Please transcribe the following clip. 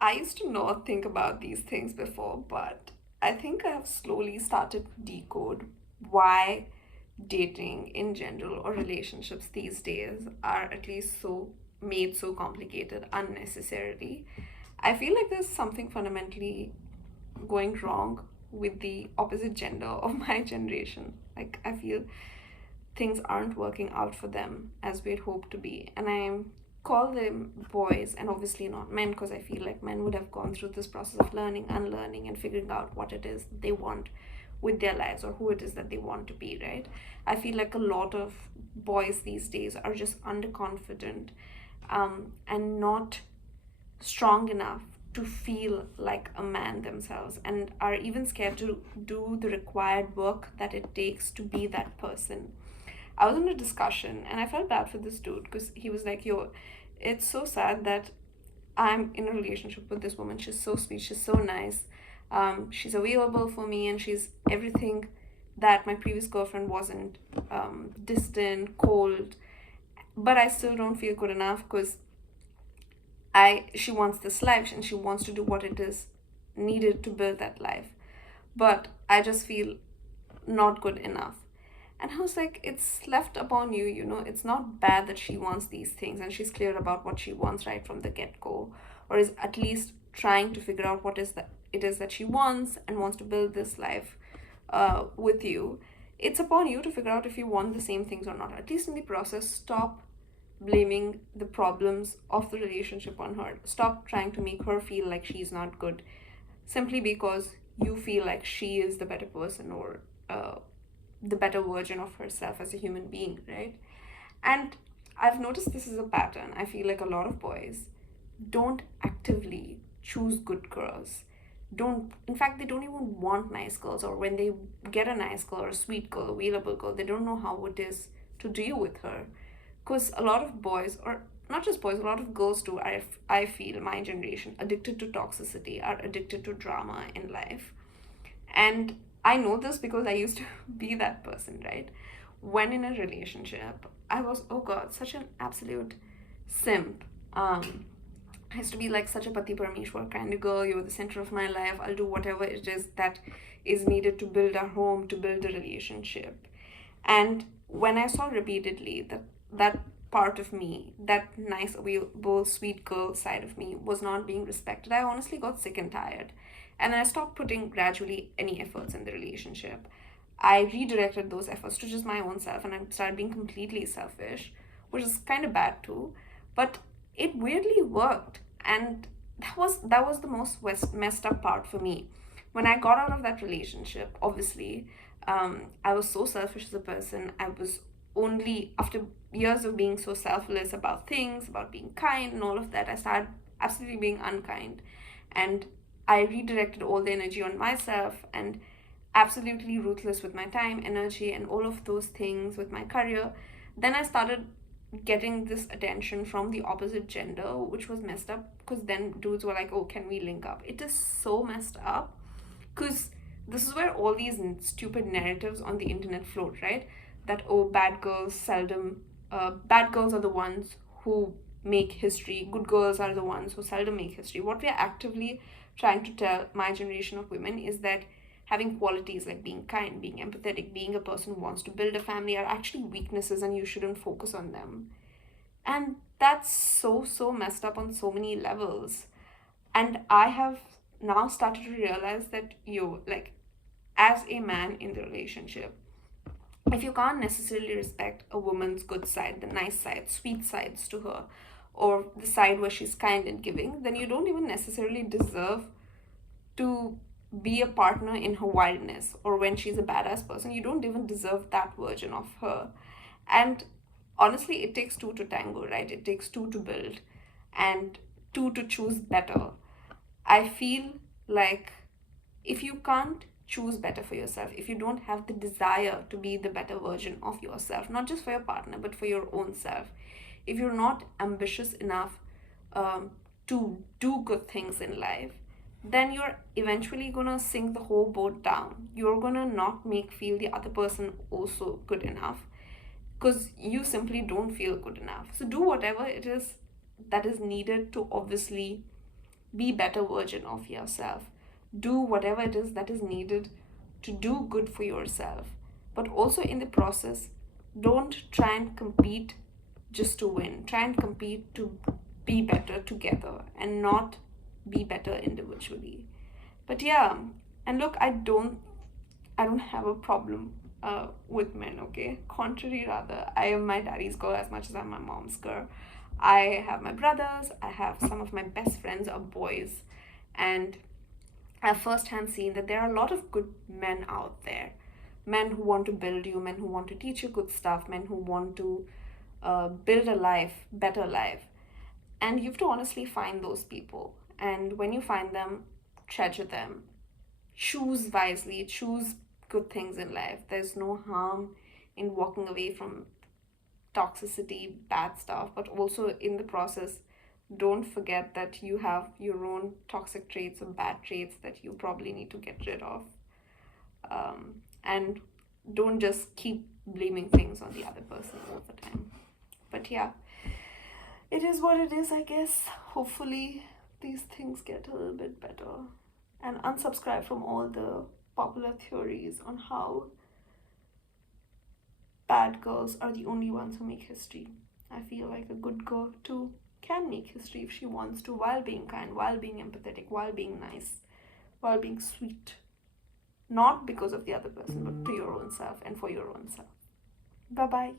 I used to not think about these things before, but I think I have slowly started to decode why dating in general or relationships these days are at least so made so complicated unnecessarily. I feel like there's something fundamentally going wrong with the opposite gender of my generation. Like, I feel things aren't working out for them as we'd hoped to be. And I call them boys and obviously not men because I feel like men would have gone through this process of learning, unlearning, and figuring out what it is they want with their lives or who it is that they want to be, right? I feel like a lot of boys these days are just underconfident and not strong enough to feel like a man themselves and are even scared to do the required work that it takes to be that person. I was in a discussion and I felt bad for this dude because he was like, yo, it's so sad that I'm in a relationship with this woman. She's so sweet, she's so nice. She's available for me and she's everything that my previous girlfriend wasn't, distant, cold, but I still don't feel good enough because I she wants this life and she wants to do what it is needed to build that life. But I just feel not good enough. And I was like, it's left upon you, you know, it's not bad that she wants these things and she's clear about what she wants right from the get-go, or is at least trying to figure out what is that it is that she wants and wants to build this life with you. It's upon you to figure out if you want the same things or not. At least in the process, stop blaming the problems of the relationship on her. Stop trying to make her feel like she's not good simply because you feel like she is the better person or the better version of herself as a human being, right? And I've noticed this is a pattern. I feel like a lot of boys don't actively choose good girls. Don't, in fact, they don't even want nice girls, or when they get a nice girl or a sweet girl, available girl, they don't know how it is to deal with her. Because a lot of boys, or not just boys, a lot of girls too, I feel my generation, addicted to toxicity, are addicted to drama in life. And I know this because I used to be that person, right? When in a relationship, I was, oh God, such an absolute simp. I used to be like such a Pati Parameshwar kind of girl. You're the center of my life. I'll do whatever it is that is needed to build our home, to build a relationship. And when I saw repeatedly that that part of me, that nice, available, sweet girl side of me, was not being respected, I honestly got sick and tired. And then I stopped putting gradually any efforts in the relationship. I redirected those efforts to just my own self and I started being completely selfish, which is kind of bad too. But it weirdly worked. And that was the most messed up part for me. When I got out of that relationship, obviously, I was so selfish as a person. I was only, after years of being so selfless about things, about being kind and all of that, I started absolutely being unkind. And I redirected all the energy on myself and absolutely ruthless with my time, energy, and all of those things with my career. Then I started getting this attention from the opposite gender, which was messed up because then dudes were like, oh, can we link up? It is so messed up because this is where all these stupid narratives on the internet float, right? That, oh, bad girls are the ones who make history, good girls are the ones who seldom make history. What we are actively trying to tell my generation of women is that having qualities like being kind, being empathetic, being a person who wants to build a family are actually weaknesses and you shouldn't focus on them. And that's so, so messed up on so many levels. And I have now started to realize that you, like, as a man in the relationship, if you can't necessarily respect a woman's good side, the nice side, sweet sides to her, or the side where she's kind and giving, then you don't even necessarily deserve to be a partner in her wildness, or when she's a badass person, you don't even deserve that version of her. And honestly, it takes two to tango, right? It takes two to build and two to choose better. I feel like if you can't choose better for yourself, if you don't have the desire to be the better version of yourself, not just for your partner, but for your own self, if you're not ambitious enough to do good things in life, then you're eventually gonna sink the whole boat down. You're gonna not make feel the other person also good enough because you simply don't feel good enough. So do whatever it is that is needed to obviously be better version of yourself. Do whatever it is that is needed to do good for yourself. But also in the process, don't try and compete just to win. Try and compete to be better together and not be better individually. But yeah, and look, I don't have a problem with men, okay? Contrary, rather, I am my daddy's girl as much as I'm my mom's girl. I have my brothers, I have some of my best friends are boys, and I've firsthand seen that there are a lot of good men out there. Men who want to build you, men who want to teach you good stuff, men who want to build a life, better life. And you have to honestly find those people. And when you find them, treasure them, choose wisely, choose good things in life. There's no harm in walking away from toxicity, bad stuff, but also in the process, don't forget that you have your own toxic traits or bad traits that you probably need to get rid of. And don't just keep blaming things on the other person all the time. But yeah, it is what it is, I guess. Hopefully, these things get a little bit better. And unsubscribe from all the popular theories on how bad girls are the only ones who make history. I feel like a good girl too can make history if she wants to, while being kind, while being empathetic, while being nice, while being sweet. Not because of the other person, but to your own self and for your own self. Bye bye.